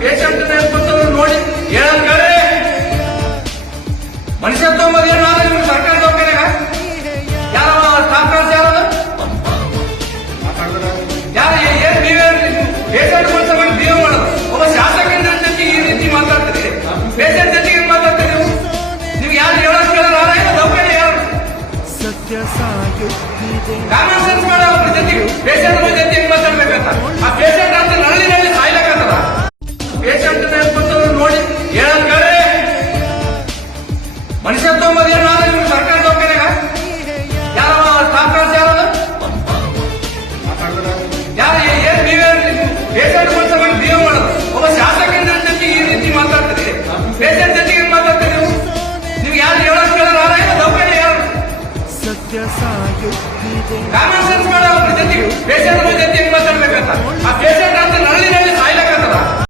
Patient ನೋಡಿ ಹೇಳಂಗಾರೆ ಮನುಷ್ಯತ್ವ ಏನು ಸರ್ಕಾರಿ ದವಾಖಾನೆಗ ಯಾರ ಡಾಕ್ಟರ್ಸ್ ಯಾರು ಯಾರು ಏನ್ ನೀವೇ ಪೇಷಂಟ್ ಸಲುವಾಗಿ ಬಿಹೇವ್ ಮಾಡೋದು. ಒಬ್ಬ ಶಾಸಕರ ಜೊತೆಗೆ ಈ ರೀತಿ ಮಾತಾಡ್ತೀರಿ, ಪೇಷಂಟ್ ಜೊತೆಗೆ ಮಾತಾಡ್ತೀರಿ ನೀವು ಯಾರು ಹೇಳಕ್ ಕೇಳೋಣ ದವಾಖಾನೆ ಯಾರು ಕಾಮನ್ ಸೆನ್ಸ್ ಮಾಡೋ ಅವ್ರ ಜೊತೆಗೆ ಪೇಷಂಟ್ ಜೊತೆಗೆ ಮಾತಾಡ್ಬೇಕಂತ ಆ ಪೇಷಂಟ್ ಅಂತ ನಳ್ಳಿನಲ್ಲಿ ಸಾಯ್ಲಕ್ಕಂತದ. ಪೇಷಂಟ್ ನೋಡಿ ಹೇಳಂಗಾರೆ ಮನುಷ್ಯತ್ವ ಏನು ಸರ್ಕಾರಿ ದವಾಖಾನೆಗ ಯಾರ ಡಾಕ್ಟರ್ಸ್ ಯಾರು ಯಾರು ಏನ್ ನೀವೇ ಪೇಷಂಟ್ ಸಲುವಾಗಿ ಬಿಹೇವ್ ಮಾಡೋದು. ಒಬ್ಬ ಶಾಸಕರ ಜೊತೆಗೆ ಈ ರೀತಿ ಮಾತಾಡ್ತೀರಿ, ಪೇಷಂಟ್ ಜೊತೆಗೆ ಮಾತಾಡ್ತೀರಿ ನೀವು ಯಾರು ಹೇಳಕ್ ಕೇಳೋಣ ದವಾಖಾನೆ ಯಾರು ಕಾಮನ್ ಸೆನ್ಸ್ ಮಾಡೋ ಅವ್ರ ಜೊತೆಗೆ ಪೇಷಂಟ್